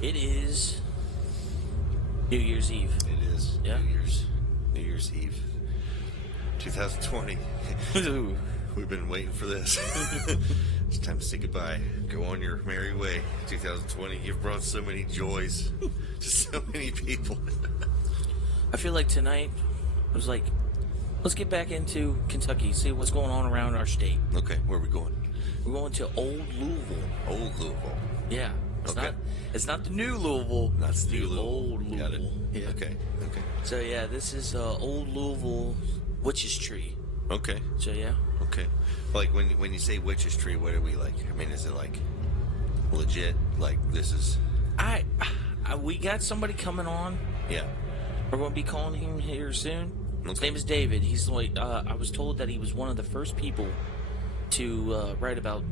It is New Year's Eve. It is Yeah. New Year's Eve. 2020. We've been waiting for this. It's time to say goodbye. Go on your merry way. 2020. You've brought so many joys to so many people. I feel like tonight was like, let's get back into Kentucky, see what's going on around our state. Okay, where are we going? We're going to Old Louisville. Old Louisville. Yeah. Okay. It's not the new Louisville. That's the new Louisville. Old Louisville. Got it. Yeah. Okay. So yeah, this is Old Louisville Witche's Tree. Okay. So yeah. Okay. Like when you say Witch's Tree, what are we like? I mean, is it like legit? Like this is? We got somebody coming on. Yeah. We're going to be calling him here soon. Okay. His name is David. He's like, I was told that he was one of the first people to write about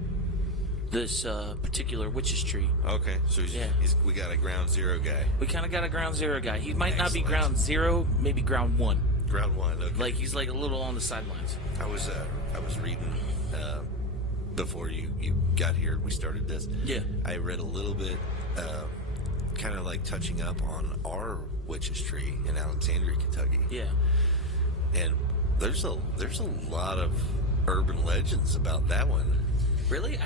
this particular Witch's Tree. Okay. So we got a ground zero guy. We kind of got a ground zero guy. He might not be Excellent. ground zero, maybe ground one. Ground one. Okay. Like he's like a little on the sidelines. I was reading before you got here. We started this. Yeah. I read a little bit, kind of like touching up on our Witch's Tree in Alexandria, Kentucky. Yeah. And there's a lot of urban legends about that one. Really?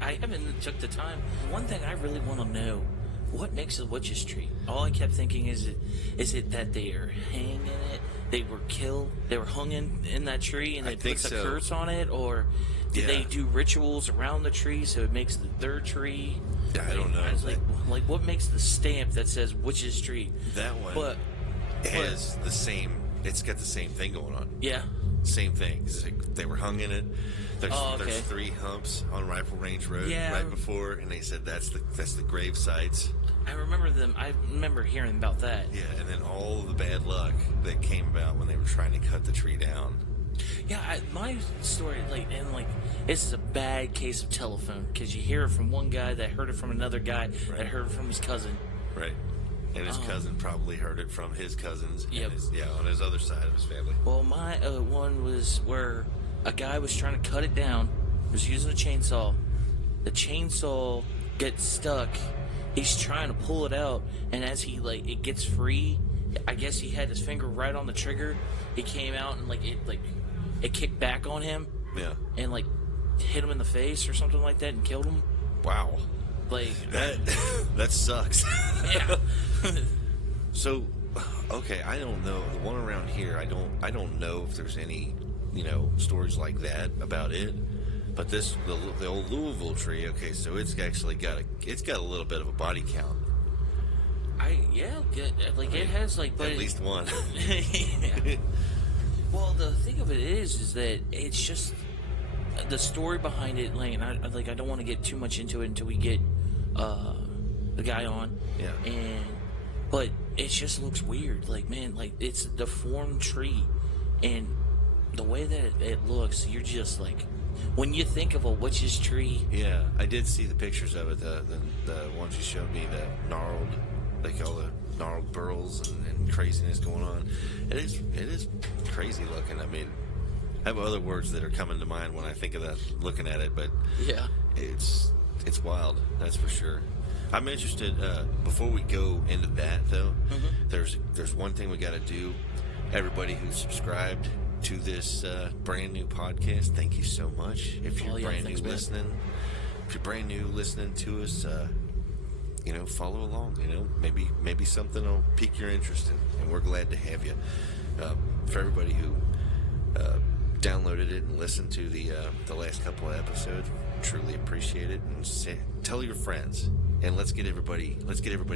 I haven't took the time. One thing I really want to know, what makes a Witch's Tree? All I kept thinking is it that they are hanging it? They were killed? They were hung in that tree and they put the curse on it? Or did they do rituals around the tree so it makes their tree? I don't know. I was like, what makes the stamp that says Witch's Tree? That one has the same, it's got the same thing going on. Yeah. Same thing. It's like they were hung in it. There's 3 humps on Rifle Range Road right before, and they said that's the grave sites. I remember them. I remember hearing about that. Yeah, and then all of the bad luck that came about when they were trying to cut the tree down. Yeah, my story, this is a bad case of telephone, because you hear it from one guy that heard it from another guy that heard it from his cousin. Right. And his cousin probably heard it from his cousins. Yep. On his other side of his family. Well, my one was where a guy was trying to cut it down. He was using a chainsaw. The chainsaw gets stuck. He's trying to pull it out, and as it gets free, I guess he had his finger right on the trigger. He came out and it kicked back on him. Yeah. And hit him in the face or something like that and killed him. Wow. That sucks. Yeah. So, okay, I don't know. The one around here, I don't know if there's any, stories like that about it. But the Old Louisville Tree, okay, so it's actually got a little bit of a body count. It has at least one. Yeah. Well, the thing of it is that it's just the story behind it. And I don't want to get too much into it until we get the guy on. Yeah. But it just looks weird. It's a deformed tree, and the way that it looks, you're just when you think of a witch's tree. Yeah, I did see the pictures of it. The ones you showed me, the gnarled, all the gnarled burls and craziness going on. It is crazy looking. I mean, I have other words that are coming to mind when I think of that, looking at it, but yeah, it's wild. That's for sure. I'm interested. Before we go into that, though, there's one thing we got to do. Everybody who subscribed to this brand new podcast, thank you so much. If you're brand new listening to us, follow along. Maybe something will pique your interest, and we're glad to have you. For everybody who downloaded it and listened to the last couple of episodes, truly appreciate it. And tell your friends, and let's get everybody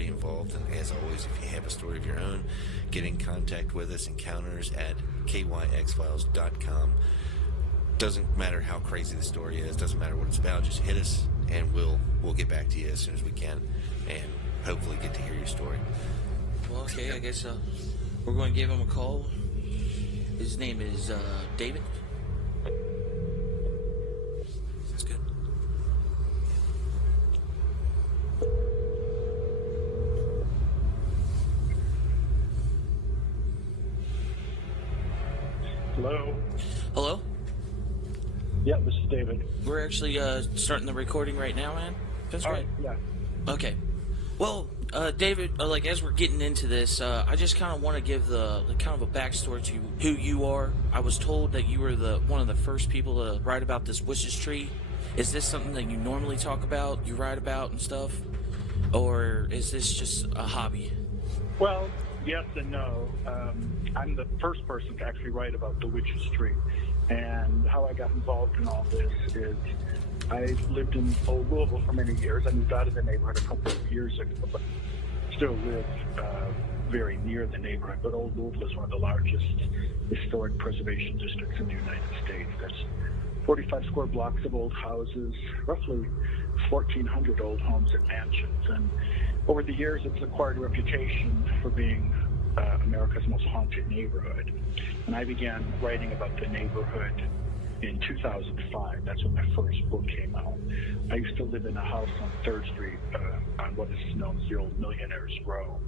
involved. And as always, if you have a story of your own, get in contact with us. encounters@kyxfiles.com. Doesn't matter how crazy the story is, doesn't matter what it's about, just hit us and we'll get back to you as soon as we can, and hopefully get to hear your story. Well, okay, I guess we're going to give him a call. His name is David. That's good. Hello? Hello? Yeah, this is David. We're actually starting the recording right now, man. That's right. Yeah. Okay. Well, David, like as we're getting into this, I just kind of want to give the kind of a backstory to who you are. I was told that you were one of the first people to write about this Witch's Tree. Is this something that you normally talk about, you write about and stuff? Or is this just a hobby? Well, yes and no. I'm the first person to actually write about the Witch's Tree. And how I got involved in all this is I lived in Old Louisville for many years. I moved out of the neighborhood a couple of years ago, but still live very near the neighborhood. But Old Louisville is one of the largest historic preservation districts in the United States. There's 45 square blocks of old houses, roughly 1,400 old homes and mansions. And over the years, it's acquired a reputation for being America's most haunted neighborhood. And I began writing about the neighborhood in 2005. That's when my first book came out. I used to live in a house on 3rd Street on what is known as the Old Millionaires Row.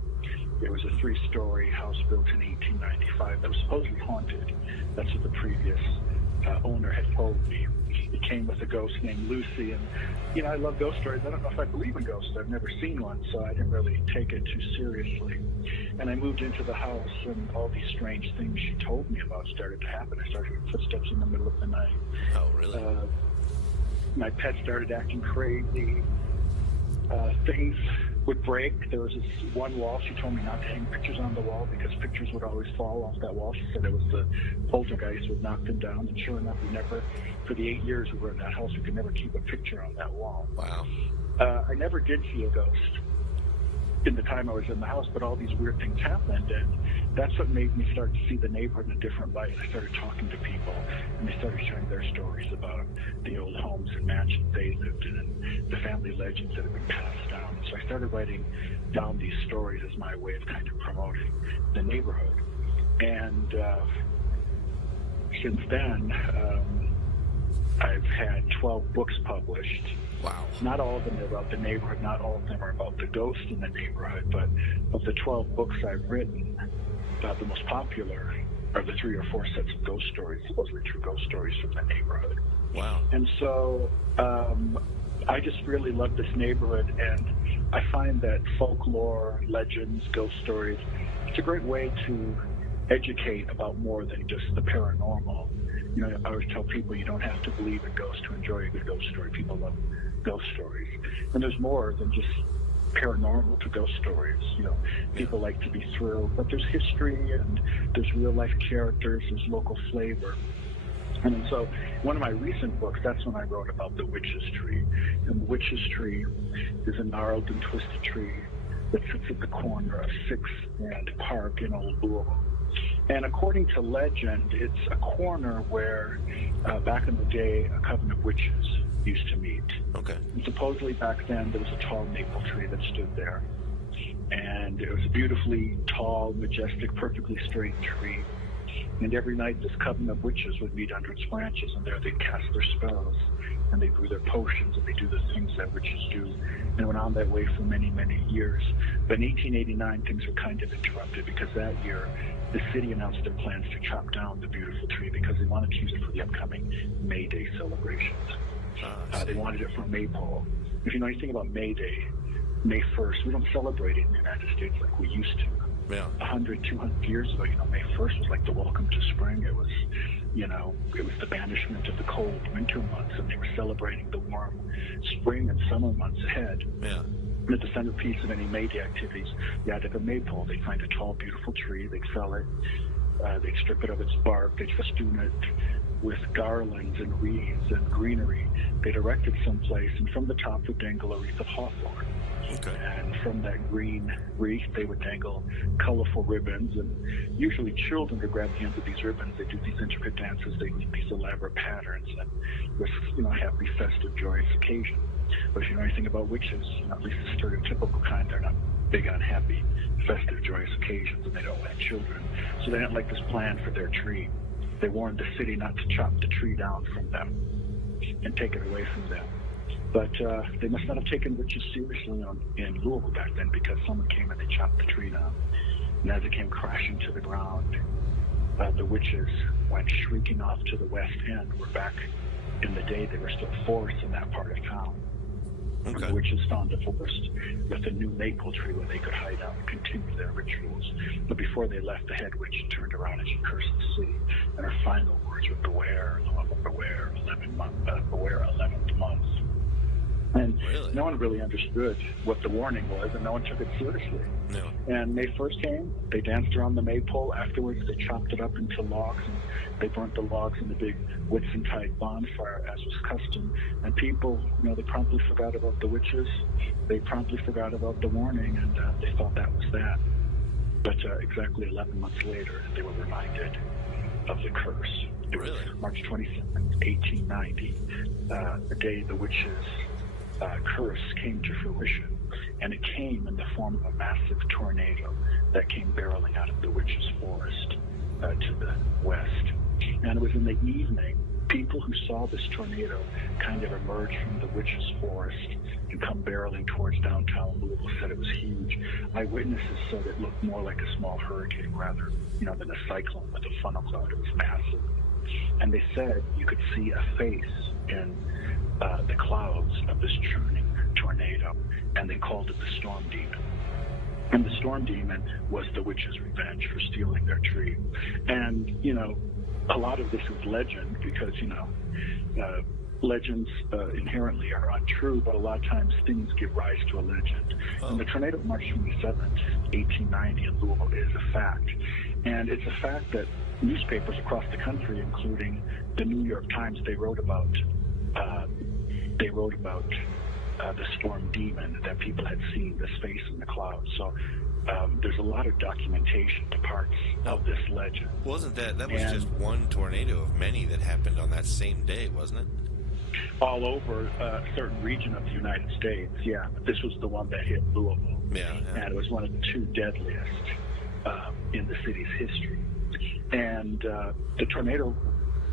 It was a 3-story house built in 1895 that was supposedly haunted. That's what the previous owner had told me. It came with a ghost named Lucy, and I love ghost stories. I don't know if I believe in ghosts. I've never seen one, so I didn't really take it too seriously. And I moved into the house, and all these strange things she told me about started to happen. I started hearing footsteps in the middle of the night. Oh, really? My pet started acting crazy. Things would break. There was this one wall. She told me not to hang pictures on the wall because pictures would always fall off that wall. She said it was the poltergeist would knock them down. And sure enough, we never, for the 8 years we were in that house, we could never keep a picture on that wall. Wow. I never did see a ghost in the time I was in the house, but all these weird things happened, and that's what made me start to see the neighborhood in a different light. I started talking to people, and they started sharing their stories about the old homes and mansions they lived in and the family legends that had been passed down. So I started writing down these stories as my way of kind of promoting the neighborhood. And since then, I've had 12 books published. Wow. Not all of them are about the neighborhood. Not all of them are about the ghost in the neighborhood. But of the 12 books I've written, the most popular are the 3 or 4 sets of ghost stories, supposedly true ghost stories from the neighborhood. Wow. And so I just really love this neighborhood, and I find that folklore, legends, ghost stories, it's a great way to educate about more than just the paranormal. I always tell people you don't have to believe in ghosts to enjoy a good ghost story. People love ghost stories. And there's more than just paranormal to ghost stories. People like to be thrilled, but there's history and there's real life characters, there's local flavor. And so one of my recent books, that's when I wrote about the Witch's Tree. And the Witch's Tree is a gnarled and twisted tree that sits at the corner of 6th and Park in Old Louisville. And according to legend, it's a corner where, back in the day, a coven of witches used to meet. Okay. And supposedly back then, there was a tall maple tree that stood there. And it was a beautifully tall, majestic, perfectly straight tree. And every night, this coven of witches would meet under its branches, and there they'd cast their spells, and they brew their potions, and they do the things that witches do, and went on that way for many, many years. But in 1889, things were kind of interrupted because that year, the city announced their plans to chop down the beautiful tree because they wanted to use it for the upcoming Mayday celebrations. They wanted it for Maypole. If you know anything about Mayday, May 1st, we don't celebrate it in the United States like we used to. Yeah. 100, 200 years ago, May 1st was like the welcome to spring. It was, it was the banishment of the cold winter months, and they were celebrating the warm spring and summer months ahead. Yeah. And at the centerpiece of any Mayday activities, you had to have a maypole. They'd find a tall, beautiful tree. They'd fell it. They'd strip it of its bark. They'd festoon it with garlands and wreaths and greenery. They'd erect it someplace, and from the top would dangle a wreath of hawthorn. Okay. And from that green wreath, they would dangle colorful ribbons, and usually children would grab the ends of these ribbons. They do these intricate dances. They leave these elaborate patterns, and it was, a happy, festive, joyous occasion. But if you know anything about witches, at least the stereotypical kind, they're not big on happy, festive, joyous occasions, and they don't like children. So they didn't like this plan for their tree. They warned the city not to chop the tree down from them and take it away from them. But they must not have taken witches seriously in Louisville back then, because someone came and they chopped the tree down. And as it came crashing to the ground, the witches went shrieking off to the west end. Where back in the day, there were still forests in that part of town. when the witches found a forest with a new maple tree where they could hide out and continue their rituals. But before they left, the head witch turned around and she cursed the city. And her final words were, beware, beware, 11th month. And no one really understood what the warning was, and no one took it seriously. No. And May 1st came, they danced around the maypole. Afterwards, they chopped it up into logs, and they burnt the logs in the big Whitsuntide bonfire, as was custom. And people, they promptly forgot about the witches. They promptly forgot about the warning, and they thought that was that. But exactly 11 months later, they were reminded of the curse. It was March 27th, 1890, the day the witches' curse came to fruition, and it came in the form of a massive tornado that came barreling out of the witches' forest to the west. And it was in the evening, people who saw this tornado kind of emerge from the witches' forest and come barreling towards downtown Louisville, said it was huge. Eyewitnesses said it looked more like a small hurricane rather, than a cyclone with a funnel cloud. It was massive. And they said you could see a face in the clouds of this churning tornado, and they called it the storm demon. And the storm demon was the witches' revenge for stealing their tree. And, a lot of this is legend because, legends inherently are untrue, but a lot of times things give rise to a legend. Oh. And the tornado of March 27th, 1890 in Louisville is a fact. And it's a fact that newspapers across the country, including the New York Times, they wrote about the storm demon, that people had seen this face in the clouds. So there's a lot of documentation to parts of this legend. Wasn't that was just one tornado of many that happened on that same day, wasn't it? All over a certain region of the United States, yeah. But this was the one that hit Louisville. Yeah. And it was one of the two deadliest in the city's history. And the tornado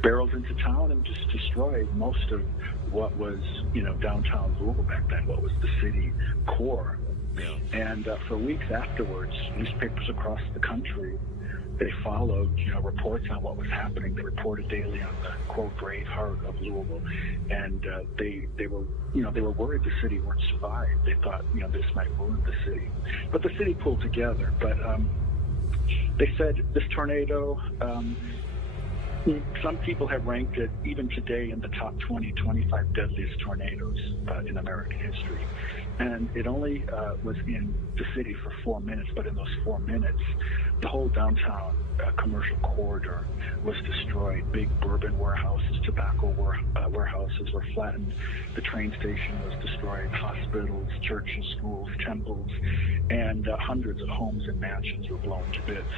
barreled into town and just destroyed most of what was, downtown Louisville back then, what was the city core. Yeah. And for weeks afterwards, newspapers across the country, they followed, reports on what was happening. They reported daily on the, quote, brave heart of Louisville. And they were worried the city wouldn't survive. They thought, this might ruin the city. But the city pulled together. But they said this tornado, some people have ranked it, even today, in the top 20, 25 deadliest tornadoes in American history. And it only was in the city for 4 minutes, but in those 4 minutes, the whole downtown commercial corridor was destroyed. Big bourbon warehouses, tobacco warehouses were flattened. The train station was destroyed. Hospitals, churches, schools, temples, and hundreds of homes and mansions were blown to bits.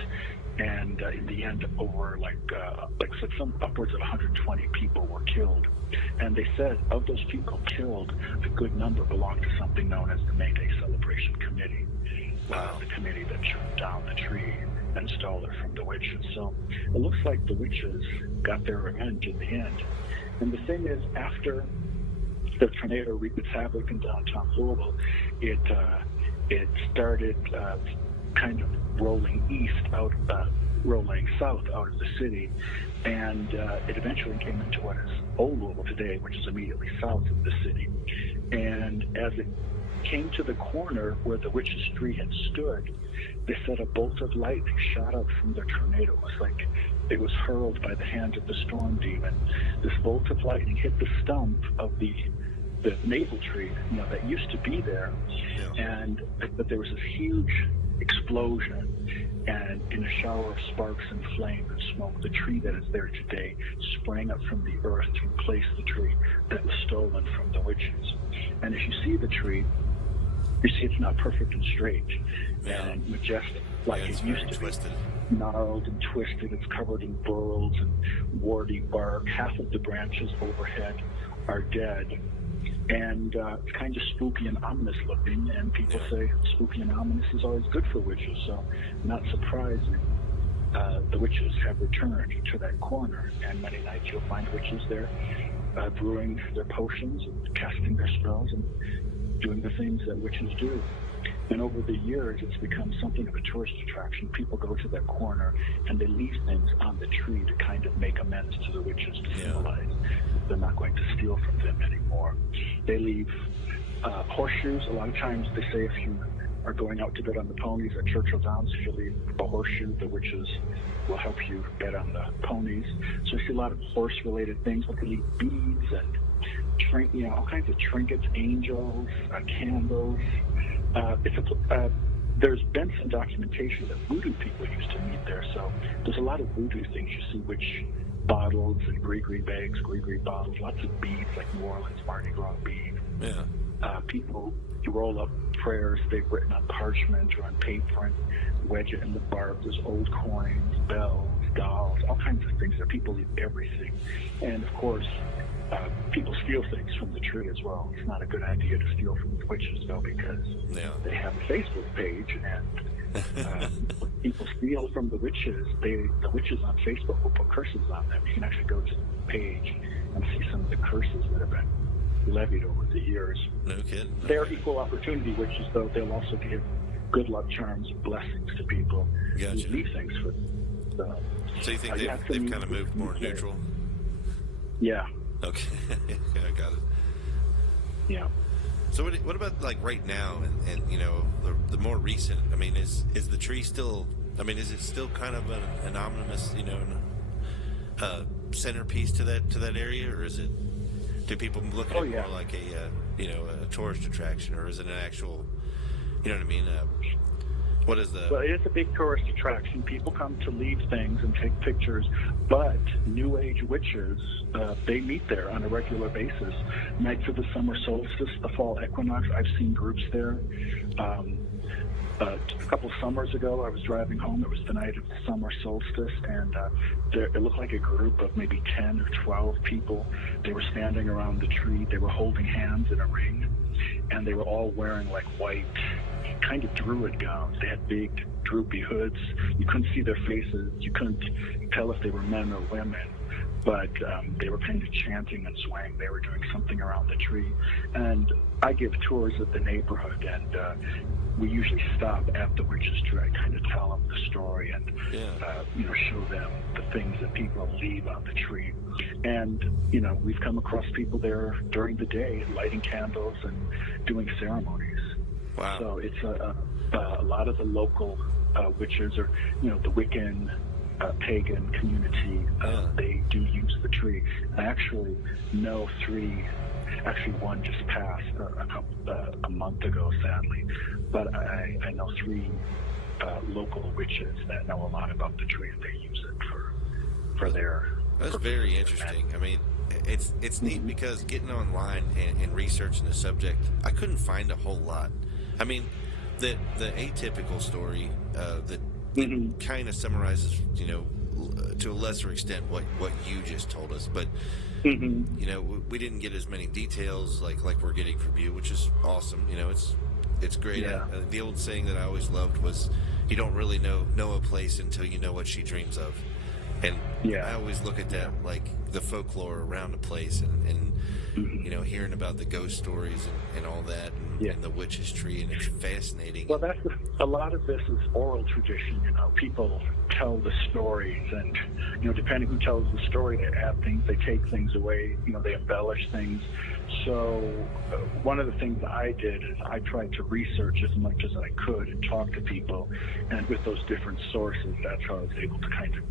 And in the end, over some upwards of 120 people were killed. And they said of those people killed, a good number belonged to something known as the Mayday Celebration Committee, the committee that shut down the tree and stole her from the witches. So it looks like the witches got their revenge in the end. And the thing is, after the tornado wreaked its havoc in downtown Louisville, it started kind of rolling south out of the city, and it eventually came into what is Old Louisville today, which is immediately south of the city. And as it came to the corner where the Witch's Tree had stood, they said a bolt of lightning shot out from the tornado. It was like it was hurled by the hand of the storm demon. This bolt of lightning hit the stump of the maple tree, that used to be there, but there was this huge explosion, and in a shower of sparks and flame and smoke, the tree that is there today sprang up from the earth to replace the tree that was stolen from the witches. And as you see the tree, you see it's not perfect and straight and majestic like it used to be. Gnarled and twisted. It's covered in burls and warty bark. Half of the branches overhead are dead. And it's kind of spooky and ominous looking, and people say spooky and ominous is always good for witches, so not surprising. The witches have returned to that corner, and many nights you'll find witches there brewing their potions and casting their spells and doing the things that witches do. And over the years, it's become something of a tourist attraction. People go to that corner, and they leave things on the tree to kind of make amends to the witches, to symbolize they're not going to steal from them anymore. They leave Horseshoes, a lot of times they say if you are going out to bed on the ponies at Churchill Downs, if you leave a horseshoe, the witches will help you bet on the ponies. So I see a lot of horse-related things, like they leave beads and all kinds of trinkets, angels, candles. There's been some documentation that voodoo people used to meet there, so there's a lot of voodoo things. You see witch bottles and gree bags, gree bottles, lots of beads like New Orleans Mardi Gras beads. Yeah. People roll up prayers they've written on parchment or on paper and wedge it in the bark. There's old coins, bells, dolls, all kinds of things. There people leave everything. And of course, people steal things from the tree as well. It's not a good idea to steal from the witches, though, because they have a Facebook page, and when people steal from the witches, the witches on Facebook will put curses on them. You can actually go to the page and see some of the curses that have been levied over the years. No kidding. They're equal opportunity witches, though. They'll also give good luck charms and blessings to people who leave things for them. So you think they've kind of moved more neutral? Yeah. Okay. I got it. Yeah. So what about like right now and the more recent? I mean, is the tree still? I mean, is it still kind of an anonymous centerpiece to that area, or is it? Do people look at it more like a tourist attraction, or is it an actual? You know what I mean? What is the? Well, it is a big tourist attraction. People come to leave things and take pictures, but New Age witches, they meet there on a regular basis. Nights of the summer solstice, the fall equinox, I've seen groups there. A couple of summers ago, I was driving home. It was the night of the summer solstice, and it looked like a group of maybe 10 or 12 people. They were standing around the tree. They were holding hands in a ring, and they were all wearing like white, kind of druid gowns. They had big, droopy hoods. You couldn't see their faces. You couldn't tell if they were men or women, but they were kind of chanting and swaying. They were doing something around the tree. And I give tours of the neighborhood, and we usually stop at the witch's tree. I kind of tell them the story and show them the things that people leave on the tree. And we've come across people there during the day lighting candles and doing ceremonies. Wow. So it's a lot of the local witches, or the Wiccan pagan community. They do use the tree. I actually know three. Actually, one just passed a month ago, sadly. But I know three local witches that know a lot about the tree, and they use it for their. That's very interesting. I mean, it's neat because getting online and researching the subject, I couldn't find a whole lot. I mean, the atypical story that kind of summarizes, to a lesser extent what you just told us, but we didn't get as many details like we're getting from you, which is awesome. It's great. Yeah. The old saying that I always loved was, you don't really know a place until you know what she dreams of. And I always look at that like the folklore around a place, and hearing about the ghost stories and all that, and the witch's tree, and it's fascinating. Well, a lot of this is oral tradition. People tell the stories, and depending who tells the story, they add things, they take things away, they embellish things. So one of the things I did is I tried to research as much as I could and talk to people, and with those different sources, that's how I was able to kind of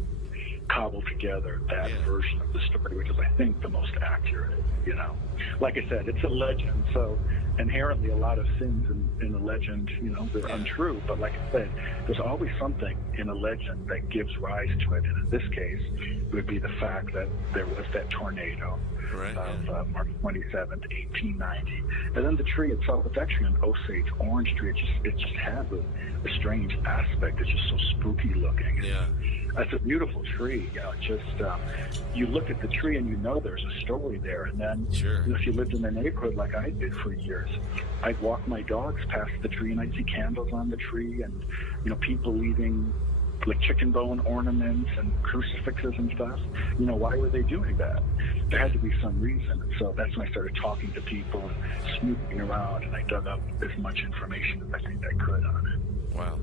cobble together that version of the story, which is, I think, the most accurate. Like I said, it's a legend, so inherently a lot of things in a legend, they're untrue. But like I said, there's always something in a legend that gives rise to it. And in this case, it would be the fact that there was that tornado of March 27th, 1890. And then the tree itself, it's actually an Osage orange tree. It just has a strange aspect. It's just so spooky looking. Yeah. It's a beautiful tree. You look at the tree and there's a story there. And then if you lived in the neighborhood like I did for years, I'd walk my dogs past the tree and I'd see candles on the tree, and people leaving like chicken bone ornaments and crucifixes and stuff. Why were they doing that? There had to be some reason. So that's when I started talking to people and snooping around, and I dug up as much information as I think I could on it. Wow,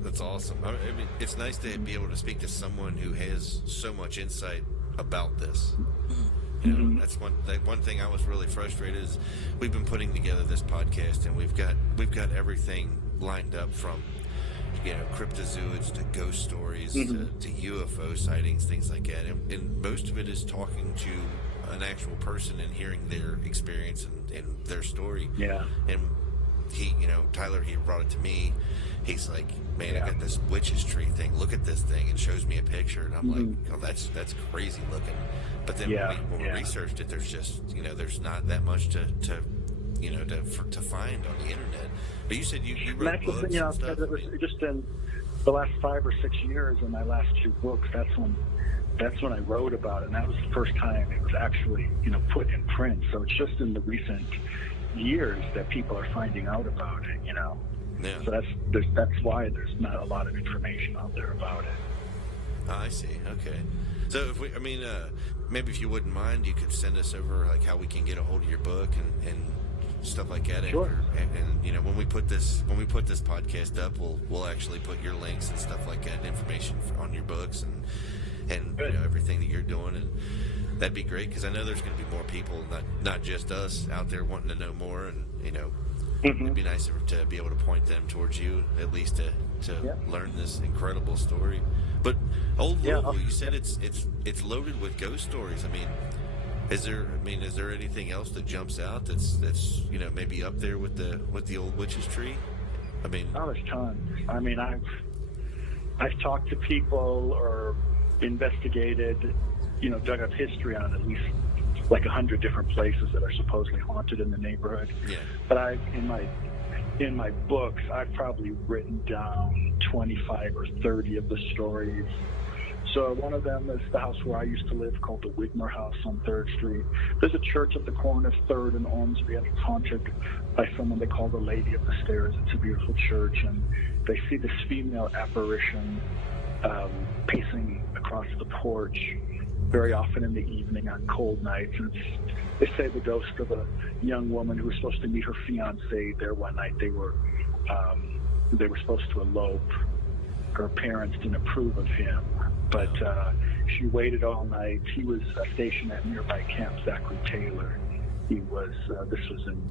that's awesome. I mean, it's nice to be able to speak to someone who has so much insight about this. You know, that's one thing I was really frustrated is we've been putting together this podcast, and we've got everything lined up from, you know, cryptozoids to ghost stories to UFO sightings, things like that, and most of it is talking to an actual person and hearing their experience and their story. Yeah. And he, you know, Tyler, he brought it to me. He's like, man, I got this witch's tree thing. Look at this thing, and shows me a picture, and I'm like, oh, that's crazy looking. But then when we researched it, there's just, you know, there's not that much to you know, to find on the internet. But you said you wrote books and stuff. It was just in the last 5 or 6 years in my last 2 books. That's when I wrote about it, and that was the first time it was actually, you know, put in print. So it's just in the recent years that people are finding out about it, you know. Yeah. So that's why there's not a lot of information out there about it. Oh, I see. Okay. So if maybe if you wouldn't mind, you could send us over like how we can get a hold of your book and stuff like that. Sure. And you know, when we put this podcast up, we'll actually put your links and stuff like that, information on your books and you know, everything that you're doing, and that'd be great, because I know there's going to be more people, not just us, out there wanting to know more, and you know, it'd be nice to be able to point them towards you, at least to learn this incredible story. But Old Louisville, you said it's loaded with ghost stories. I mean, is there anything else that jumps out that's you know, maybe up there with the old witch's tree? I mean, there's tons. I mean, I've talked to people or investigated, you know, dug up history on at least like 100 different places that are supposedly haunted in the neighborhood. Yeah. But in my books, I've probably written down 25 or 30 of the stories. So one of them is the house where I used to live, called the Wigmer House on 3rd Street. There's a church at the corner of 3rd and Ormsby, and it's haunted by someone they call the Lady of the Stairs. It's a beautiful church, and they see this female apparition pacing across the porch very often in the evening on cold nights. And they say the ghost of a young woman who was supposed to meet her fiance there one night. They were supposed to elope. Her parents didn't approve of him, but she waited all night. He was stationed at nearby Camp Zachary Taylor. He was this was in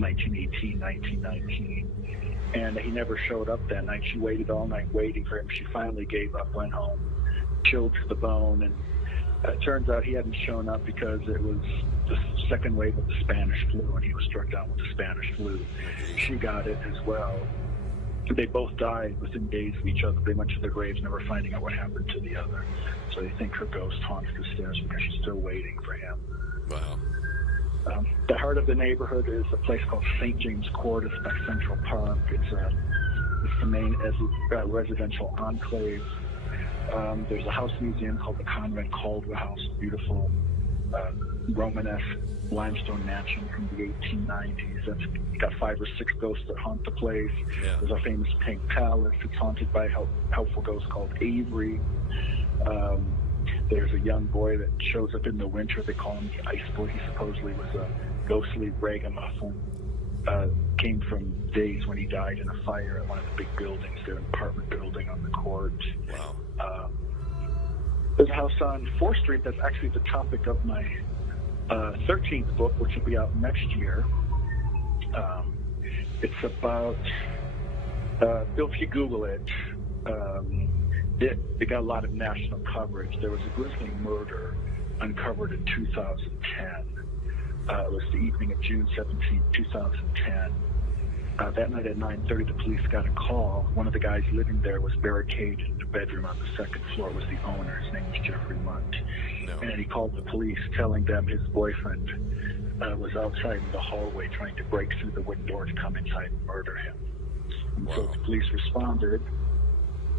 1918, 1919, and he never showed up that night. She waited all night waiting for him. She finally gave up, went home, chilled to the bone, and it turns out he hadn't shown up because it was the second wave of the Spanish flu, and he was struck down with the Spanish flu. She got it as well. They both died within days of each other. They went to their graves, never finding out what happened to the other. So they think her ghost haunts the stairs because she's still waiting for him. Wow. The heart of the neighborhood is a place called St. James Court. It's by Central Park. It's the main residential enclave. There's a house museum called the Conrad Caldwell House, beautiful Romanesque limestone mansion from the 1890s. That's got 5 or 6 ghosts that haunt the place. Yeah. There's a famous Pink Palace. It's haunted by a helpful ghost called Eerie. There's a young boy that shows up in the winter. They call him the Ice Boy. He supposedly was a ghostly ragamuffin. Came from days when he died in a fire at one of the big buildings there, an apartment building on the court. Wow. There's a house on 4th Street that's actually the topic of my 13th book, which will be out next year. It's about, if you Google it, it got a lot of national coverage. There was a grisly murder uncovered in 2010. It was the evening of June 17, 2010. That night at 9:30, the police got a call. One of the guys living there was barricaded in the bedroom on the 2nd floor. It was the owner. His name was Jeffrey Munt. No. And he called the police, telling them his boyfriend was outside in the hallway trying to break through the wooden door to come inside and murder him. And so the police responded.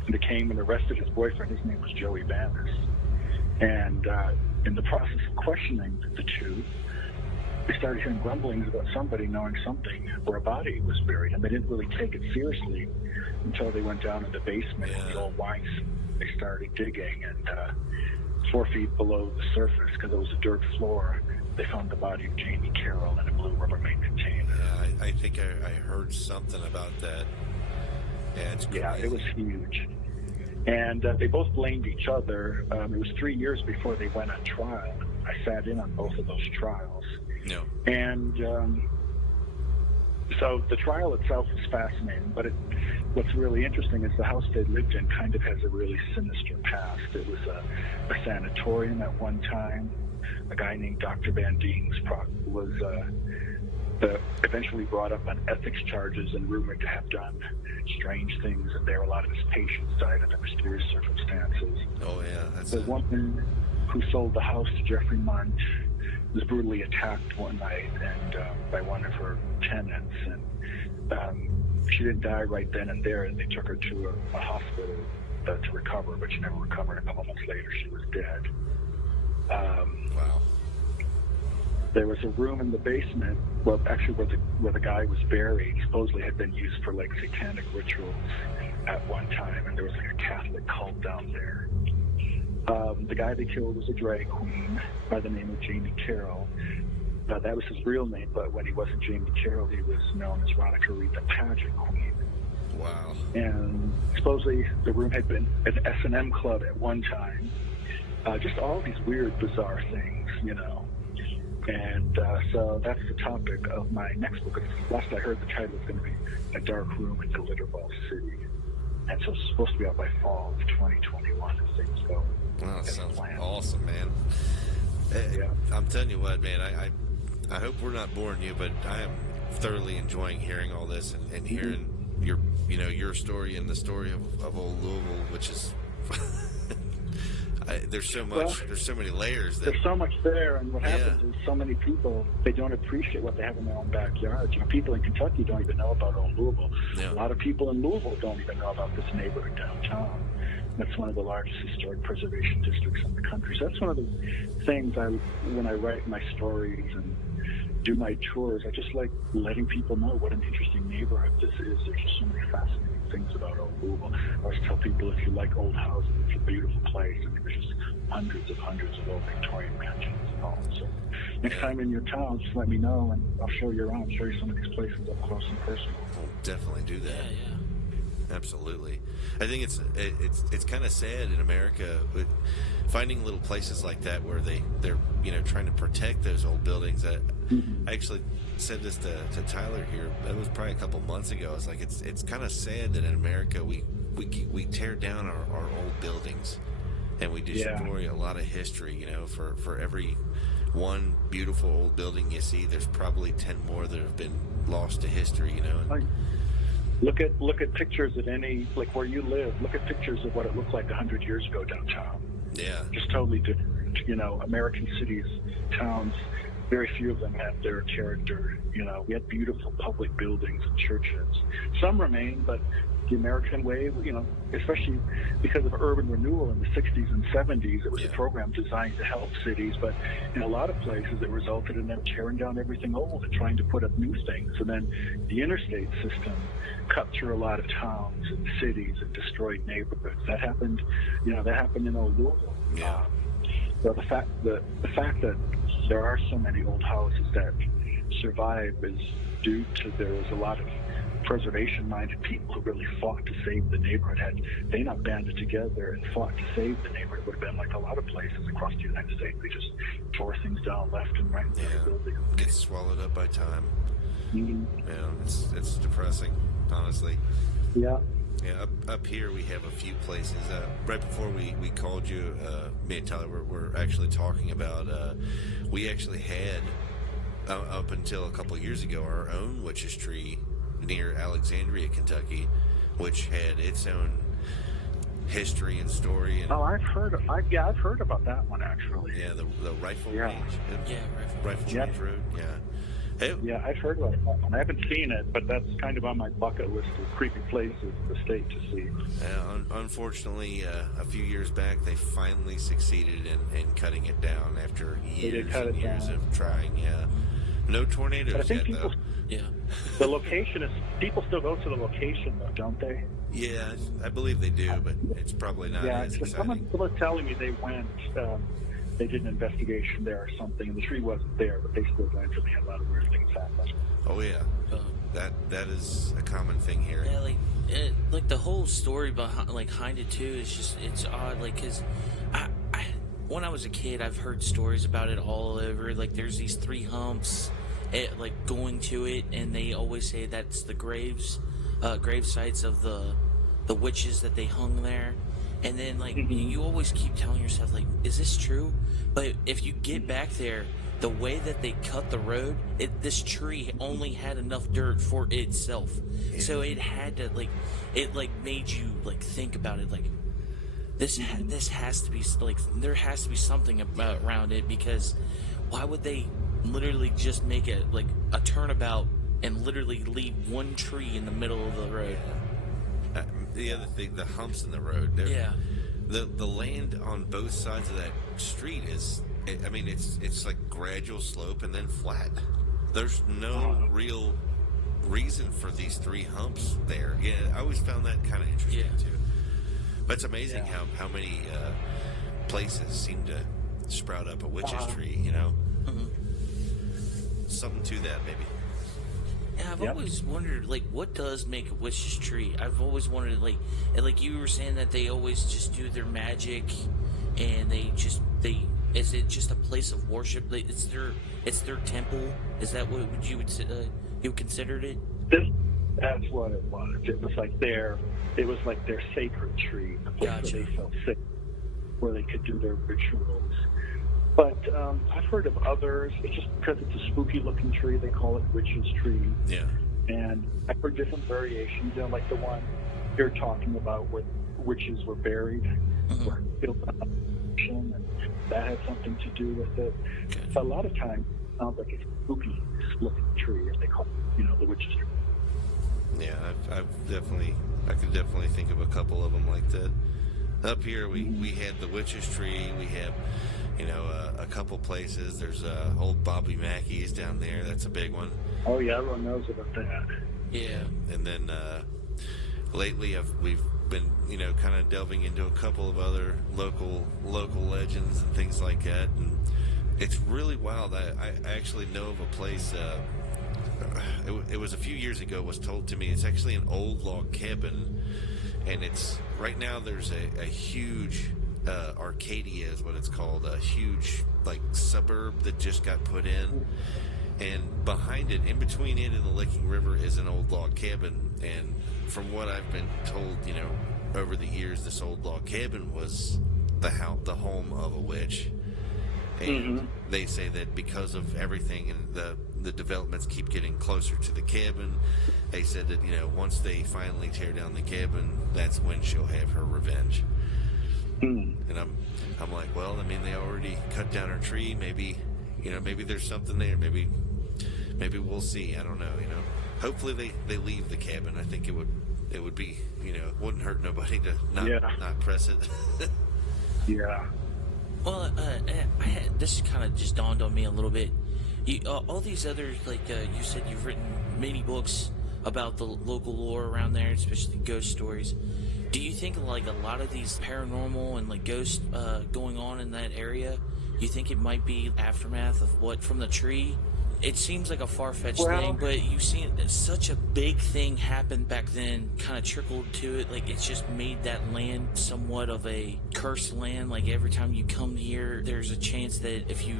They came and arrested his boyfriend. His name was Joey Bannis. And in the process of questioning the two, they started hearing grumblings about somebody knowing something where a body was buried, and they didn't really take it seriously until they went down in the basement in the old wine. They started digging, and 4 feet below the surface, because it was a dirt floor, they found the body of Jamie Carroll in a blue Rubbermaid container. Yeah, I think I heard something about that. Yeah, it's crazy. Yeah, it was huge. And they both blamed each other. It was 3 years before they went on trial. I sat in on both of those trials. No. And so the trial itself is fascinating, but what's really interesting is the house they lived in kind of has a really sinister past. It was a sanatorium at one time. A guy named Dr. Van Deens was eventually brought up on ethics charges and rumored to have done strange things, and there a lot of his patients died under mysterious circumstances. Oh, yeah. That's the woman who sold the house to Jeffrey Munch was brutally attacked one night and by one of her tenants, and she didn't die right then and there, and they took her to a hospital to recover, but she never recovered. A couple months later, she was dead. Wow. There was a room in the basement, well, actually where the guy was buried, supposedly had been used for like satanic rituals at one time, and there was like a Catholic cult down there. The guy they killed was a drag queen by the name of Jamie Carroll. That was his real name, but when he wasn't Jamie Carroll, he was known as Ronica Reed, the pageant queen. Wow. And supposedly the room had been an S&M club at one time. Just all these weird, bizarre things, you know. And so that's the topic of my next book. Last I heard, the title is going to be A Dark Room in Glitterball City. And so it's supposed to be out by fall of 2021 if things go. Wow, that sounds awesome, man. Yeah. I'm telling you what, man, I hope we're not boring you, but I am thoroughly enjoying hearing all this and hearing your story and the story of Old Louisville, which is there's so much, well, there's so many layers. There's so much there, and what happens is so many people, they don't appreciate what they have in their own backyard. You know, people in Kentucky don't even know about Old Louisville. Yeah. A lot of people in Louisville don't even know about this neighborhood downtown. That's one of the largest historic preservation districts in the country. So that's one of the things when I write my stories and do my tours, I just like letting people know what an interesting neighborhood this is. There's just so many fascinating things about Old Louisville. I always tell people, if you like old houses, it's a beautiful place. I mean, there's just hundreds of old Victorian mansions and all. So next time in your town, just let me know, and I'll show you around, show you some of these places up close and personal. We'll definitely do that. Yeah. Absolutely. I think it's kind of sad in America, but finding little places like that where they're trying to protect those old buildings. I actually said this to Tyler here. That was probably a couple months ago. I was like, it's kind of sad that in America we tear down our old buildings and we destroy a lot of history. You know, for every one beautiful old building you see, there's probably 10 more that have been lost to history. You know. And, Look at pictures of like where you live. Look at pictures of what it looked like 100 years ago downtown. Yeah. Just totally different. You know, American cities, towns, very few of them had their character. You know, we had beautiful public buildings and churches. Some remain, but the American way, you know, especially because of urban renewal in the 60s and 70s, it was a program designed to help cities, but in a lot of places it resulted in them tearing down everything old and trying to put up new things. And then the interstate system cut through a lot of towns and cities and destroyed neighborhoods. That happened in Old Louisville. Yeah. So the fact that there are so many old houses that survive is due to there was a lot of preservation-minded people who really fought to save the neighborhood. Had they not banded together and fought to save the neighborhood, it would have been like a lot of places across the United States. They just tore things down left and right. Gets swallowed up by time. Mm-hmm. Yeah, it's depressing, honestly. Yeah. Yeah, up here we have a few places. Right before we called you, me and Tyler were actually talking about, we actually had, up until a couple of years ago, our own Witche's Tree near Alexandria, Kentucky, which had its own history and story. And I've heard about that one, actually. Yeah, the Rifle Range. Rifle Range Road, yeah. Hey. Yeah, I've heard about that one. I haven't seen it, but that's kind of on my bucket list of creepy places in the state to see. Unfortunately, a few years back, they finally succeeded in cutting it down after years and years of trying. Yeah, no tornadoes but I think yet, though. Yeah. The location is, people still go to the location, though, don't they? Yeah, I believe they do, but it's probably not as exciting. Someone was telling me they went, they did an investigation there or something, and the tree wasn't there, but they still went, so they had a lot of weird things happen. Oh, yeah. That is a common thing here. Yeah, like the whole story behind it, too, is just, it's odd, like, because when I was a kid, I've heard stories about it all over. Like, there's these 3 humps, like going to it, and they always say that's the grave sites of the witches that they hung there. And then, like, you always keep telling yourself, like, is this true? But if you get back there, the way that they cut the road, this tree only had enough dirt for itself. Yeah. So it had to, like, it, like, made you, like, think about it, like, this has to be, like, there has to be something around it, because why would they literally just make it, like, a turnabout and literally leave one tree in the middle of the road? The other thing, the humps in the road. Yeah. The land on both sides of that street is, I mean, it's like gradual slope and then flat. There's no real reason for these 3 humps there. Yeah, I always found that kind of interesting too. But it's amazing how many places seem to sprout up a witch's tree, you know? Something to that, maybe. Yeah, I've always wondered, like, what does make a witch's tree? I've always wondered, like you were saying that they always just do their magic, and is it just a place of worship? It's their temple. Is that what you considered it? That's what it was. It was like their sacred tree, a place where they felt safe, where they could do their rituals. But I've heard of others. It's just because it's a spooky-looking tree, they call it witch's tree. Yeah. And I've heard different variations. You know, like the one you're talking about, where witches were buried, were built on a ocean, and that had something to do with it. Okay. So a lot of times, it sounds like it's a spooky-looking tree, and they call it, the witch's tree. Yeah, I could definitely think of a couple of them like that. Up here, we had the witch's tree. We have, a couple places. There's old Bobby Mackey's down there. That's a big one. Oh yeah, everyone knows about that. Yeah. And then lately, we've been, kind of delving into a couple of other local legends and things like that. And it's really wild. I actually know of a place. It was a few years ago. Was told to me. It's actually an old log cabin, and it's right now. There's a huge Arcadia is what it's called. A huge suburb that just got put in, and behind it, in between it and the Licking River, is an old log cabin. And from what I've been told, over the years, this old log cabin was the home of a witch. And they say that because of everything and the developments keep getting closer to the cabin, they said that, once they finally tear down the cabin, that's when she'll have her revenge. And I'm like, well, I mean, they already cut down her tree. Maybe, maybe there's something there. Maybe we'll see. I don't know. Hopefully they leave the cabin. I think it would be, wouldn't hurt nobody to not press it. Yeah. Well, this kind of just dawned on me a little bit. All these other, you said you've written many books about the local lore around there, especially ghost stories. Do you think, a lot of these paranormal and, ghosts going on in that area, you think it might be aftermath of what from the tree? It seems like a far-fetched thing, but you've seen such a big thing happen back then, kind of trickled to it. It's just made that land somewhat of a cursed land. Every time you come here, there's a chance that if you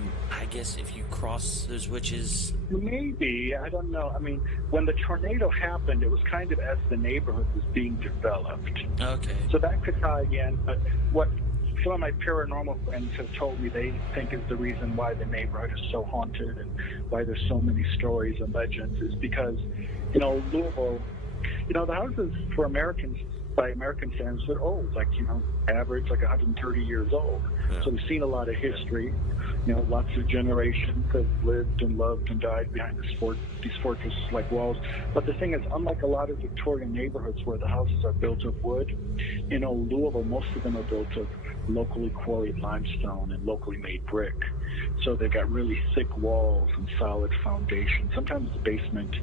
cross those witches. Maybe. I don't know. I mean, when the tornado happened, it was kind of as the neighborhood was being developed. Okay. So that could tie in. But what some of my paranormal friends have told me they think is the reason why the neighborhood is so haunted and why there's so many stories and legends is because, Louisville, the houses for Americans, by American standards, they're old, average, 130 years old. Yeah. So we've seen a lot of history. Lots of generations have lived and loved and died behind these fortress-like walls. But the thing is, unlike a lot of Victorian neighborhoods where the houses are built of wood, in Old Louisville, most of them are built of locally quarried limestone and locally made brick. So they've got really thick walls and solid foundations. Sometimes the basement,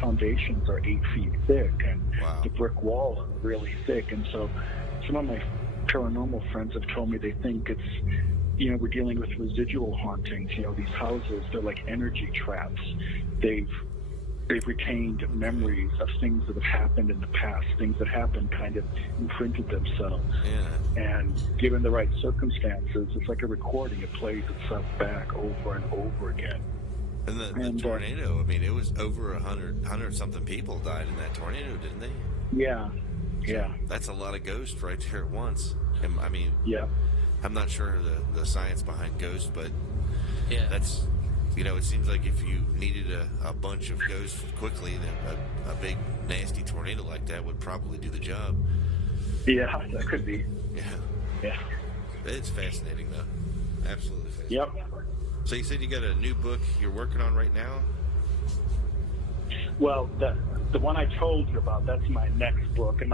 foundations are 8 feet thick, and the brick walls are really thick. And so some of my paranormal friends have told me they think it's, we're dealing with residual hauntings. These houses, they're like energy traps. They've they've retained memories of things that have happened in the past. Things that happened kind of imprinted themselves. Yeah. And given the right circumstances, it's like a recording. It plays itself back over and over again. And the tornado, I mean, it was over 100 something people died in that tornado, didn't they? Yeah. Yeah. That's a lot of ghosts right there at once. And, I mean, Yeah. I'm not sure the science behind ghosts, but Yeah. that's, it seems like if you needed a bunch of ghosts quickly, then a big, nasty tornado like that would probably do the job. Yeah, that could be. Yeah. Yeah. It's fascinating, though. Absolutely fascinating. Yep. So you said you got a new book you're working on right now? Well, the one I told you about, that's my next book. And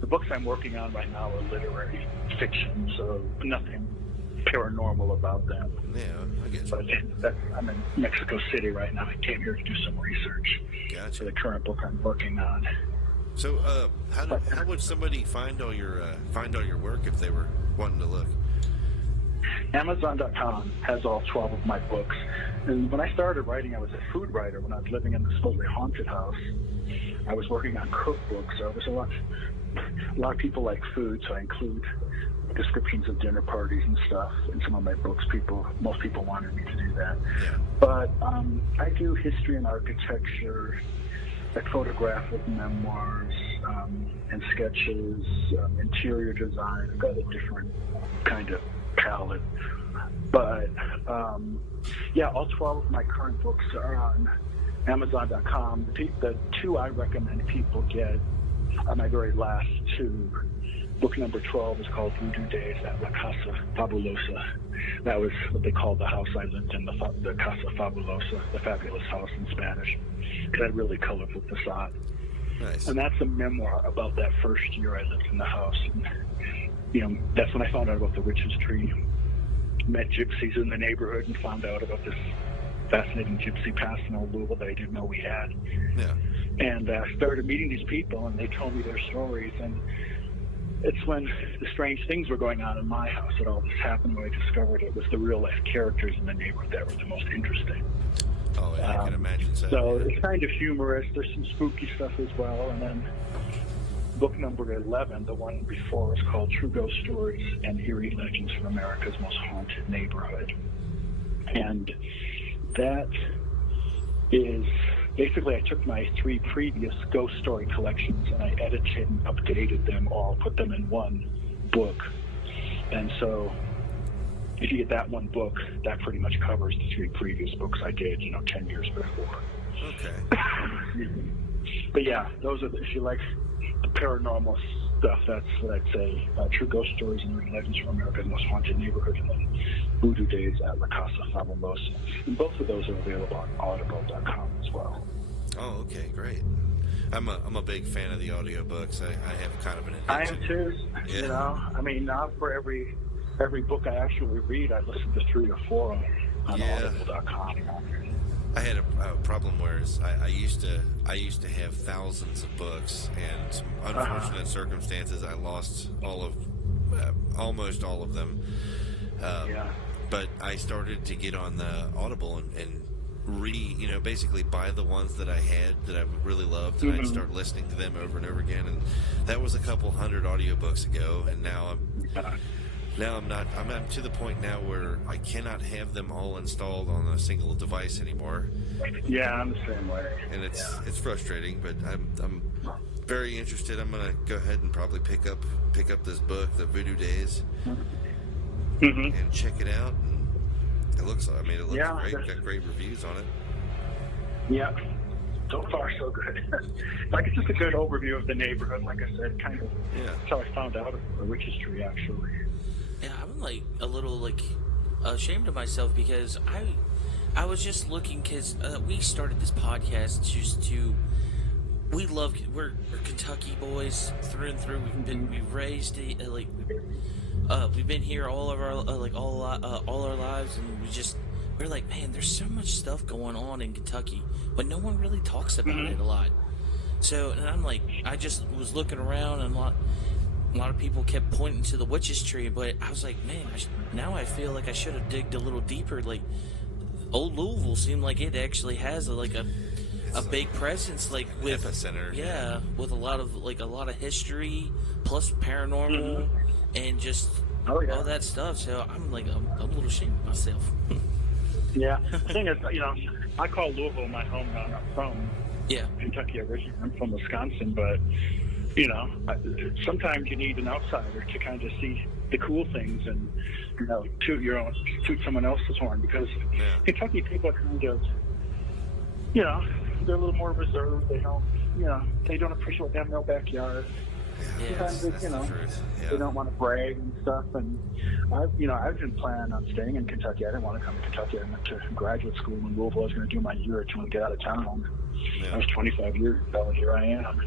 the books I'm working on right now are literary fiction, so nothing paranormal about them. Yeah, I get you. But I'm in Mexico City right now. I came here to do some research Gotcha. for the current book I'm working on. So, how would somebody find all your work if they were wanting to look? Amazon.com has all 12 of my books. And when I started writing, I was a food writer. When I was living in the supposedly haunted house, I was working on cookbooks. So there's a lot of people like food, so I include descriptions of dinner parties and stuff in some of my books. Most people wanted me to do that. Yeah. But I do history and architecture, like photographic memoirs and sketches, interior design. I've got a different kind of palette. But all 12 of my current books are on Amazon.com. The two I recommend people get are my very last two. Book number 12 is called Voodoo Days at La Casa Fabulosa. That was what they called the house I lived in, the Casa Fabulosa, the fabulous house in Spanish. It had a really colorful facade. Nice. And that's a memoir about that first year I lived in the house. And, that's when I found out about the Witch's Tree. Met gypsies in the neighborhood and found out about this fascinating gypsy past in Old Louisville that I didn't know we had. Yeah. And started meeting these people, and they told me their stories. And it's when the strange things were going on in my house that all this happened, when I discovered it was the real-life characters in the neighborhood that were the most interesting. Oh, yeah, I can imagine so. So it's kind of humorous. There's some spooky stuff as well. And then book number 11, the one before, is called True Ghost Stories and Eerie Legends from America's Most Haunted Neighborhood. And that is basically, I took my 3 previous ghost story collections and I edited and updated them all, put them in one book. And so if you get that one book, that pretty much covers the 3 previous books I did, 10 years before. Okay. But yeah, those are, if you like the paranormal stuff, that's what I'd say. True Ghost Stories and Eerie Legends from America's Most Haunted Neighborhood, and then Voodoo Days at La Casa Fabulosa. And both of those are available on audible.com as well. Oh, okay, great. I'm a big fan of the audiobooks. I have kind of an addiction. I am too. Yeah. I mean, now for every book I actually read, I listen to 3 or 4 on audible.com. I had a problem where I used to have thousands of books, and some unfortunate circumstances, I lost almost all of them. But I started to get on the Audible and basically buy the ones that I had that I really loved, and I'd start listening to them over and over again. And that was a couple hundred audiobooks ago, and now I'm not. I'm to the point now where I cannot have them all installed on a single device anymore. Yeah, I'm the same way. And it's frustrating, but I'm very interested. I'm gonna go ahead and probably pick up this book, The Voodoo Days, and check it out. And it looks great. Got great reviews on it. Yeah. So far, so good. Like, it's just a good overview of the neighborhood. Like I said, kind of. Yeah. That's how I found out of the Witch's Tree, actually. Yeah, I'm a little ashamed of myself because I was just looking, because we started this podcast we're Kentucky boys through and through. We've raised we've been here all of our all our lives, and we're like, man, there's so much stuff going on in Kentucky, but no one really talks about it a lot. So, and I'm like, I just was looking around, and a lot of people kept pointing to the Witch's Tree, but I was like, man, now I feel like I should have digged a little deeper. Like, Old Louisville seemed like it actually has a a big presence, like with epicenter. with a lot of history plus paranormal and just all that stuff. So I'm a little ashamed of myself. Yeah. The thing is, I call Louisville my home now. I'm not from Kentucky originally. I'm from Wisconsin, but sometimes you need an outsider to kind of see the cool things and toot someone else's horn, because Kentucky people are kind of they're a little more reserved. They don't they don't appreciate what they have in their backyard. Sometimes they don't want to brag and stuff. And I've been planning on staying in Kentucky. I didn't want to come to Kentucky. I went to graduate school in Louisville. I was going to do my year or two and get out of town. I was 25 years ago, and here I am.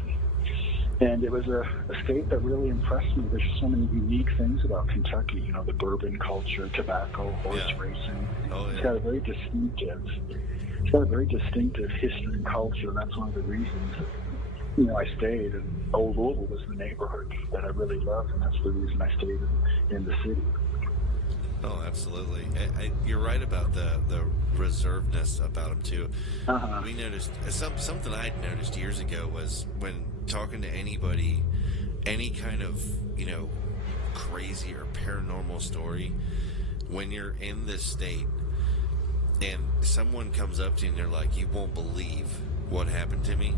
And it was a state that really impressed me. There's so many unique things about Kentucky. The bourbon culture, tobacco, horse racing. It's got a very distinctive history and culture. And that's one of the reasons I stayed. And Old Louisville was the neighborhood that I really loved, and that's the reason I stayed in the city. Oh, absolutely. You're right about the reservedness about them too. We noticed something I'd noticed years ago was when talking to anybody, any kind of crazy or paranormal story, when you're in this state and someone comes up to you and they're like, "You won't believe what happened to me."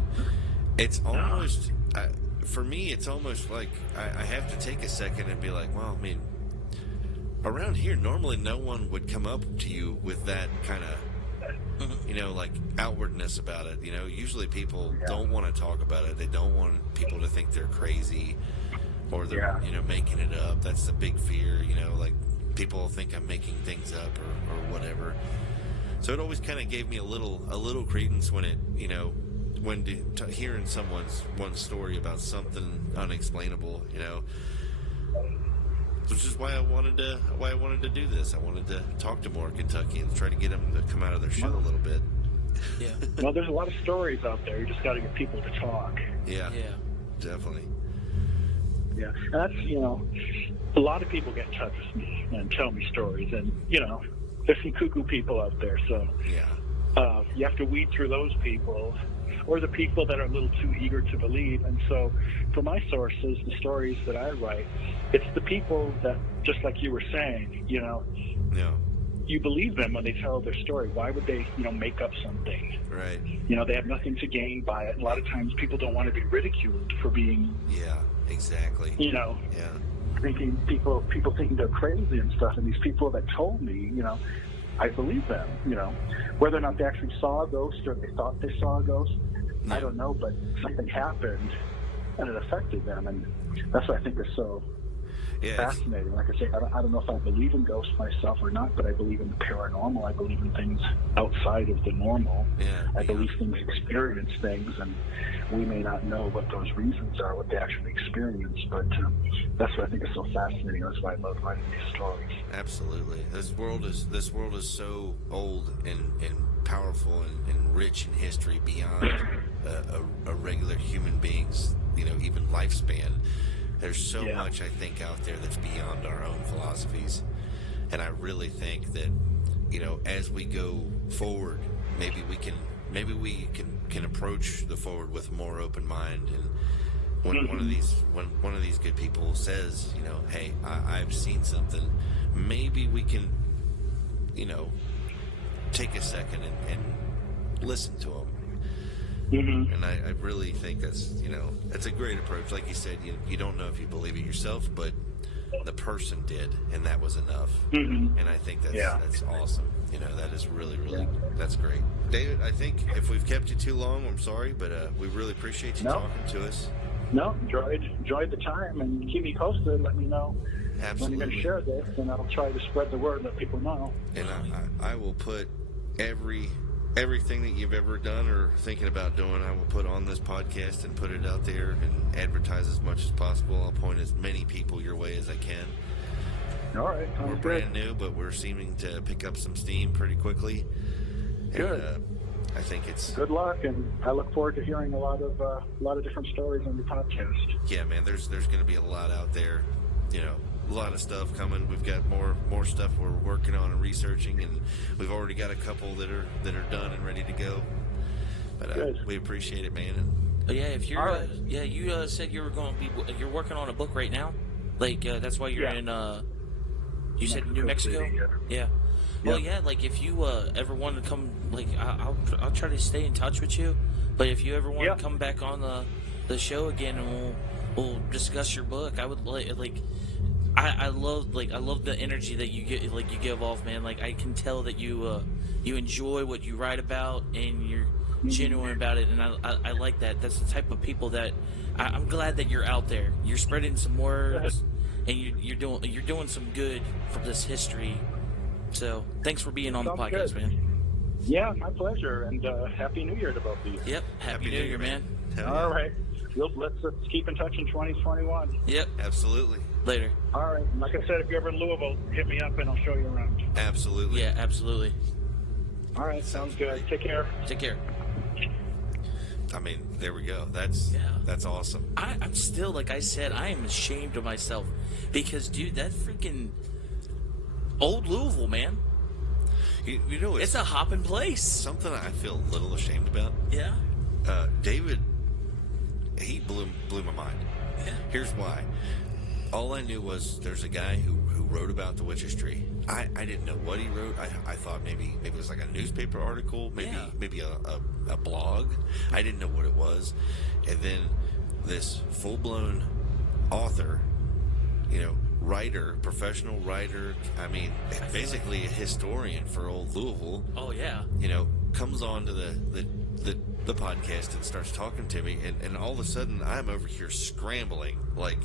It's almost for me. It's almost like I have to take a second and be like, "Well, I mean, around here, normally no one would come up to you with that kind of, like outwardness about it. Usually people don't want to talk about it. They don't want people to think they're crazy or they're, making it up. That's the big fear, like people think I'm making things up or whatever. So it always kind of gave me a little credence when it, when hearing one story about something unexplainable, which is why I wanted to do this. I wanted to talk to more Kentuckians, try to get them to come out of their shell a little bit. Yeah. Well, there's a lot of stories out there. You just got to get people to talk. Yeah. Definitely. Yeah. And that's, a lot of people get in touch with me and tell me stories. And, there's some cuckoo people out there. So you have to weed through those people, or the people that are a little too eager to believe. And so for my sources, the stories that I write, it's the people that, just like you were saying, you believe them when they tell their story. Why would they, make up something? Right. They have nothing to gain by it. A lot of times people don't want to be ridiculed for being... Yeah, exactly. Thinking people thinking they're crazy and stuff. And these people that told me, I believe them, Whether or not they actually saw a ghost or they thought they saw a ghost, I don't know, but something happened and it affected them. And that's what I think is so fascinating. Like I say, I don't know if I believe in ghosts myself or not, but I believe in the paranormal. I believe in things outside of the normal. I believe things experience things, and we may not know what those reasons are, what they actually experience, but that's what I think is so fascinating. That's why I love writing these stories. Absolutely. This world is so old and powerful and rich in history beyond a regular human being's, even lifespan. There's so much, I think, out there that's beyond our own philosophies. And I really think that, as we go forward, maybe we can approach the forward with a more open mind. And when one of these good people says, hey, I've seen something, maybe we can, take a second and listen to them. And I really think that's a great approach. Like you said, you don't know if you believe it yourself, but the person did, and that was enough. And I think that's awesome. That is really, really, that's great. David, I think if we've kept you too long, I'm sorry, but we really appreciate you talking to us. No, enjoyed the time, and keep me posted. Let me know when you're going to share this, and I'll try to spread the word and let people know. And I will put everything that you've ever done or thinking about doing, I will put on this podcast and put it out there and advertise as much as possible. I'll point as many people your way as I can. All right. We're brand new, but we're seeming to pick up some steam pretty quickly. Good. And, I think it's good luck, and I look forward to hearing a lot of different stories on your podcast. Yeah, man. There's going to be a lot out there. A lot of stuff coming. We've got more stuff we're working on and researching, and we've already got a couple that are done and ready to go. But Good. we appreciate it, man. And Oh, yeah, if you're, All right. you said you were going to be, you're working on a book right now? Like, that's why you're Yeah. in, you said New Mexico? City, Yeah. Well, Yeah. yeah, like, if you, ever want to come, like, I'll try to stay in touch with you, but if you ever want Yeah. to come back on the show again and we'll discuss your book, I would I love the energy that you get, like, you give off, man. Like, I can tell that you enjoy what you write about and you're genuine about it, and I like that. That's the type of people that I'm glad that you're out there. You're spreading some words, and you're doing some good for this history. So thanks for being on the Sounds podcast, good. man. Yeah, my pleasure, and Happy New Year to both of you. Yep. Happy New Year, man. Hell yeah. All right. Let's keep in touch in 2021. Yep. Absolutely. Later. All right. Like I said, if you're ever in Louisville, hit me up and I'll show you around. Absolutely. Yeah, absolutely. All right. Sounds good. Take care. Take care. I mean, there we go. That's awesome. I'm still, like I said, I am ashamed of myself because, dude, that freaking Old Louisville, man. You know, It's a hopping place. something I feel a little ashamed about. Yeah. David, he blew my mind. Yeah. Here's why. All I knew was there's a guy who wrote about the Witch's Tree. I didn't know what he wrote. I thought maybe it was like a newspaper article, maybe a blog. I didn't know what it was. And then this full-blown author, writer, professional writer, I mean, basically a historian for Old Louisville, Oh, yeah. comes on to the podcast and starts talking to me, and all of a sudden I'm over here scrambling, like,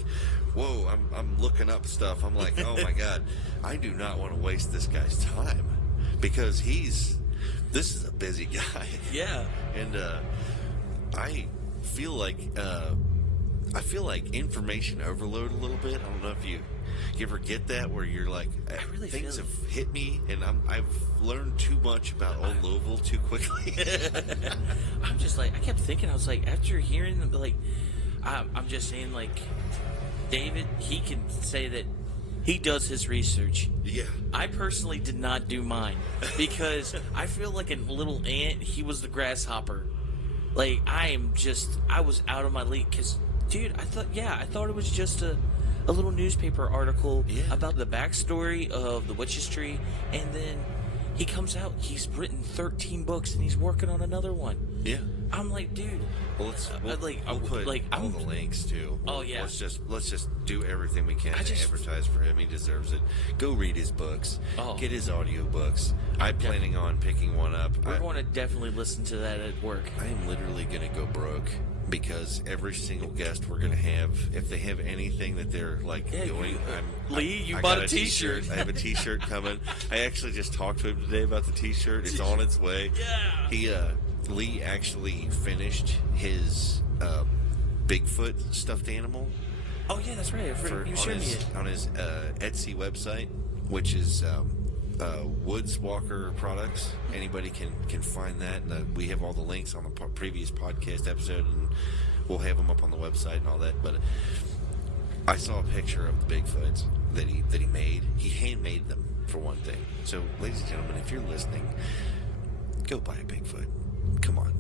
whoa, I'm looking up stuff. I'm like, oh my God, I do not want to waste this guy's time because this is a busy guy. Yeah. And I feel like information overload a little bit. I don't know if you ever get that where you're like, really things feel have hit me and I've learned too much about Old Louisville too quickly. I'm just like, I kept thinking, I was like, after hearing them, like, I'm just saying, like, David, he can say that he does his research. Yeah. I personally did not do mine because I feel like a little ant. He was the grasshopper. Like, I was out of my league because, dude, I thought it was just a little newspaper article about the backstory of the Witch's Tree, and then he comes out, he's written 13 books and he's working on another one. Yeah. I'm like, dude. Well, we'll put all the links too. Oh, yeah. Let's just do everything we can to advertise for him. He deserves it. Go read his books. Oh. Get his audiobooks. I'm planning on picking one up. We're going to definitely listen to that at work. I am literally going to go broke because every single guest we're going to have, if they have anything that they're like doing, Lee, you I bought got a t-shirt. I have a t-shirt coming. I actually just talked to him today about the t-shirt. It's on its way. Yeah. Lee actually finished his Bigfoot stuffed animal. Oh, yeah, that's right. You showed me it. On his Etsy website, which is Woods Walker Products. Anybody can find that. And, we have all the links on the previous podcast episode, and we'll have them up on the website and all that. But I saw a picture of the Bigfoots that he made. He handmade them, for one thing. So, ladies and gentlemen, if you're listening, go buy a Bigfoot. Come on.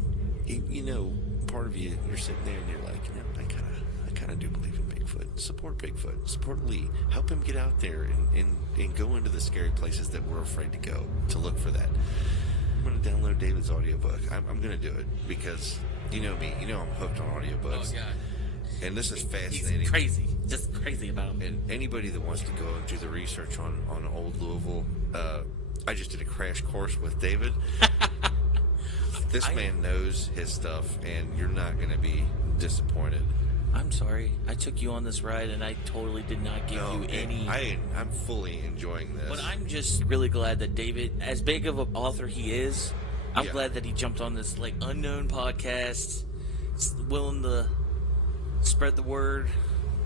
Part of you're sitting there and you're like, I kind of do believe in Bigfoot. Support Bigfoot. Support Lee. Help him get out there and go into the scary places that we're afraid to go to look for that. I'm going to download David's audiobook. I'm going to do it because you know me. You know I'm hooked on audiobooks. Oh, God. And this is fascinating. He's crazy. Just crazy about him. And anybody that wants to go and do the research on Old Louisville, I just did a crash course with David. This man knows his stuff, and you're not going to be disappointed. I'm sorry. I took you on this ride, and I totally did not give you any... I'm fully enjoying this. But I'm just really glad that David, as big of an author he is, I'm glad that he jumped on this, like, unknown podcast, willing to spread the word.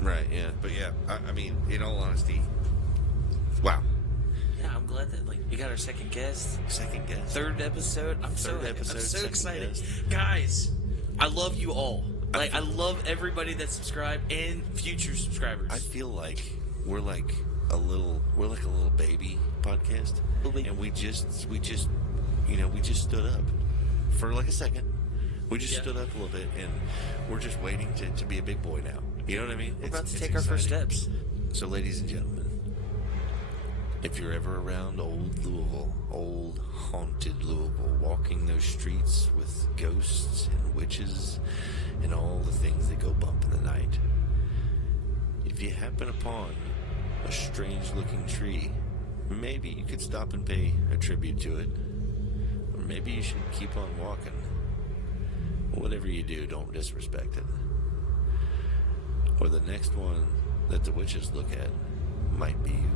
Right, yeah. But, yeah, I mean, in all honesty, wow. Yeah, I'm glad that, like, we got our second guest. Second guest. Third episode. I'm so second excited. guest. Guys, I love you all. Like, I love everybody that subscribed and future subscribers. I feel like we're like a little baby podcast. Little baby. And we just stood up for like a second. We just Yeah. stood up a little bit, and we're just waiting to be a big boy now. You know what I mean? We're about to It's take our first exciting. steps. So, ladies and gentlemen, if you're ever around Old Louisville, old haunted Louisville, walking those streets with ghosts and witches and all the things that go bump in the night, if you happen upon a strange-looking tree, maybe you could stop and pay a tribute to it, or maybe you should keep on walking. Whatever you do, don't disrespect it. Or the next one that the witches look at might be you.